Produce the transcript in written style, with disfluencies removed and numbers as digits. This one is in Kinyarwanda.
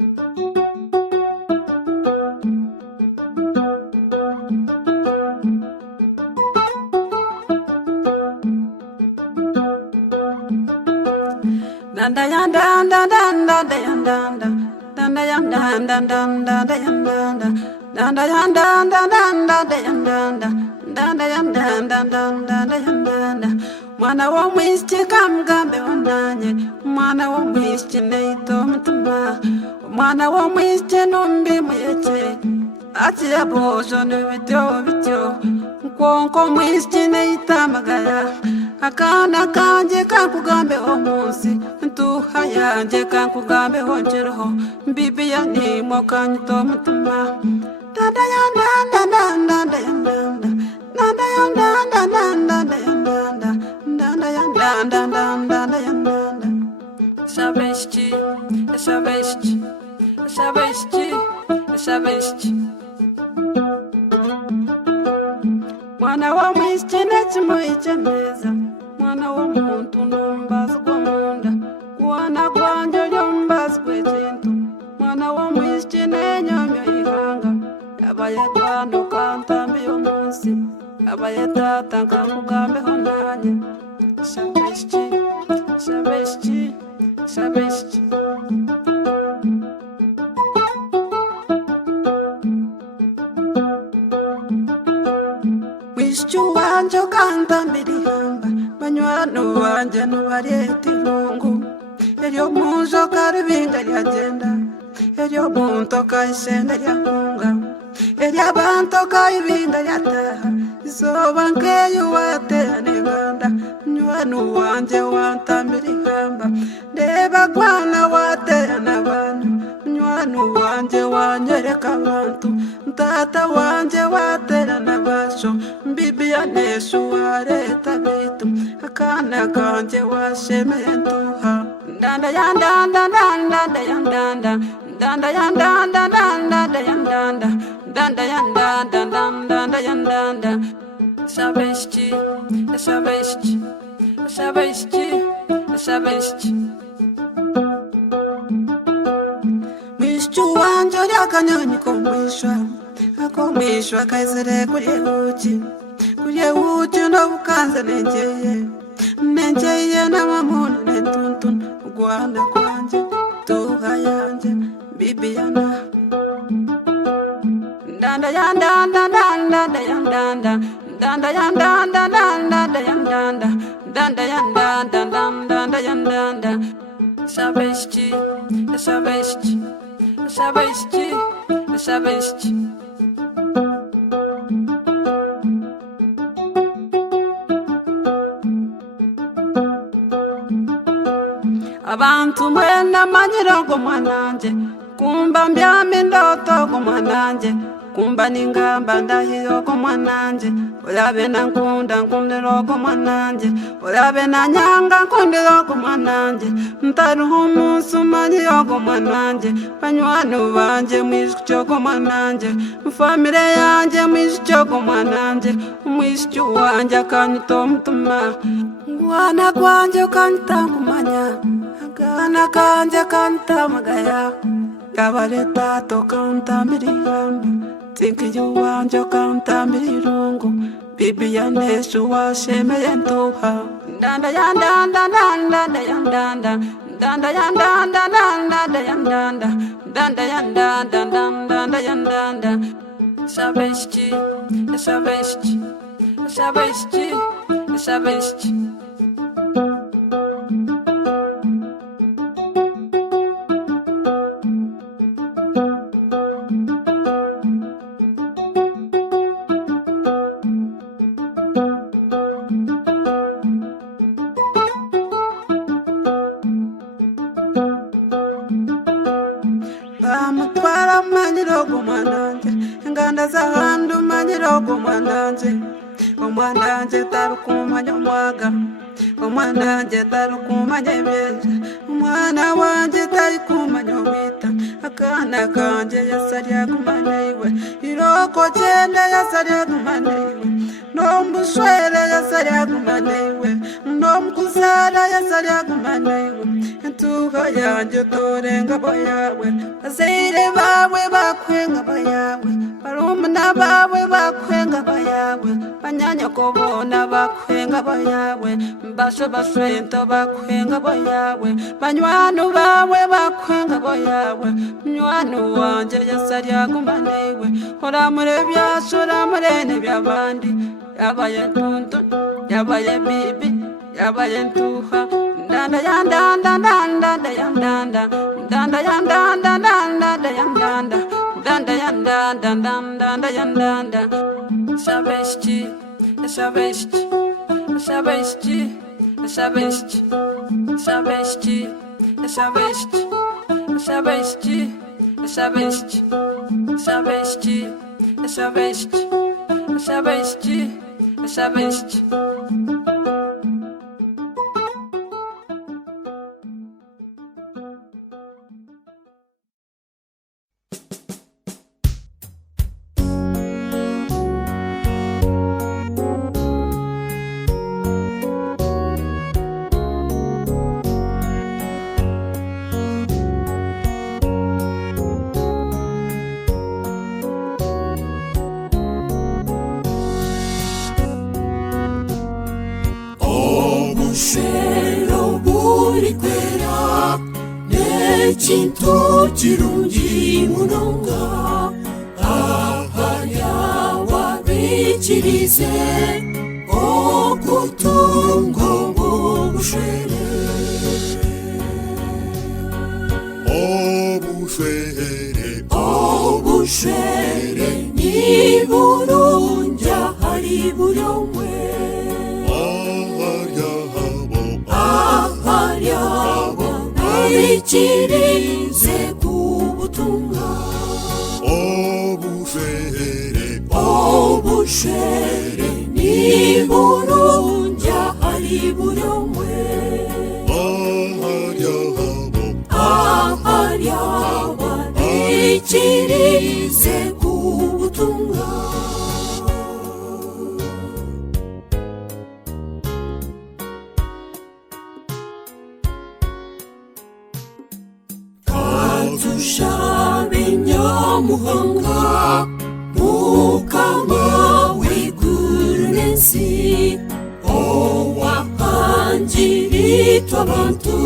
Danda yan danda danda yan danda danda yan danda danda yan danda danda yan danda danda yan danda danda yan danda danda yan danda mwana wa mwisti kamgambe wananye mwana wa mwisti neito mtuma mwana wa mwisti numbi muyete ati ya bozo bityo nkonko mwisti neita magaya akana kanje kankugambe omunsi ntuha yanje kankugambe honjeroho mbibi yanimo kanyito mutuma danda yanda danda yanda danda yanda danda yanda danda yanda danda yanda Sabesti mwana wa mwisti nechimuicheneza mwana wa muntu nombazi gwamunda kuwana kwanje lyombazi kwechintu mwana wa mwisti nenyomyo ihanga abayetwano kantambi yomunsi abayetata nkankugambeho nanye Sabesti Mwishu wanje ukantambira ihamba banywano wanje nubareta irungu eryo muzo karibinga lyagenda eryo muntu kayisenda lyahunga eryabantu kayibinda lyataha izoba nkeyo watera neganda nywano wanje wantambira ihamba ndeba kwana watera n'abantu nywano wanje wanyereka abantu ntata wanje watera n'abasho mbibi yaneshu wareta bitu akana kanje washemeye ntuha danda yanda danda yanda danda yanda danda yanda danda yanda danda yanda Sabesti Mwishu wanje lyakanyonyi komwishwa kaizire kulye uchi nobukanza nenjeye n'amamuna nentuntun Rwanda kwanje tuha yanje bibi yana danda yanda danda yanda danda yanda danda yanda danda yanda danda yanda Sabesti abantu mwena manyirongo mwananje kumba mbyame ndoto ko mwananje kumba ningamba ndahiro ko mwananje ulabe nankunda nkundiro ko mwananje ulabe nanyanga nkundiro ko mwananje ntaruhu umunsi umanyiro ko mwananje banywano banje mwisho ko mwananje famire yanje mwisho ko mwananje umwisho wanje akanyito mutuma ngwana kwanje ukanyita kumanya akana kanje kanta magaya kabareta to kanta mirihamba tinkiyo wanje kanta mirirungu bibi yaneshu washemeye ntuha danda yanda danda yanda danda yanda danda yanda danda yanda danda yanda Sabesti Bamutwara manyirogo mwananje inganda z'ahantu manyirogo mwananje omwananje tarukumanya omwaga omwananje tarukumanya ebyeza omwana wanje tarikumanya obwita akana kanje yasarya kumanya iwe iroko gyenda yasarya kumanya iwe n'omuswere yasarya kumanya iwe Unom kuzara yasarya gumanewe Entuha yanje torenga boyawe Azire bawe bakwenga boyawe Barumuna bawe bakwenga boyawe Banyanya kobona bakwenga boyawe Mbasho bashwento bakwenga boyawe Banywanu bawe bakwenga boyawe Mnywanu wanje yasarya gumanewe Hora murebya shora murene byabandi Yabaye tuntu Yabaye bibi Yabaye ntuha Danda yanda danda danda yanda Danda yanda danda danda yanda Danda yanda danda danda yanda Szabeści Szabeści Szabeści Szabeści Szabeści Szabeści Szabeści Szabeści Szabeści Szabeści Szabeści Szabeści Cintu kirungi munonga ahaya wabikirize okutungo obushwere obushwere ni burungi hari buri umwe aharyabo bikirize kubutunga obushwere ni burungi hari buri umwe aharyabo bikirize kubutunga Nyamuhanga Mukama w'iguru n'isi Owahangiritwa abantu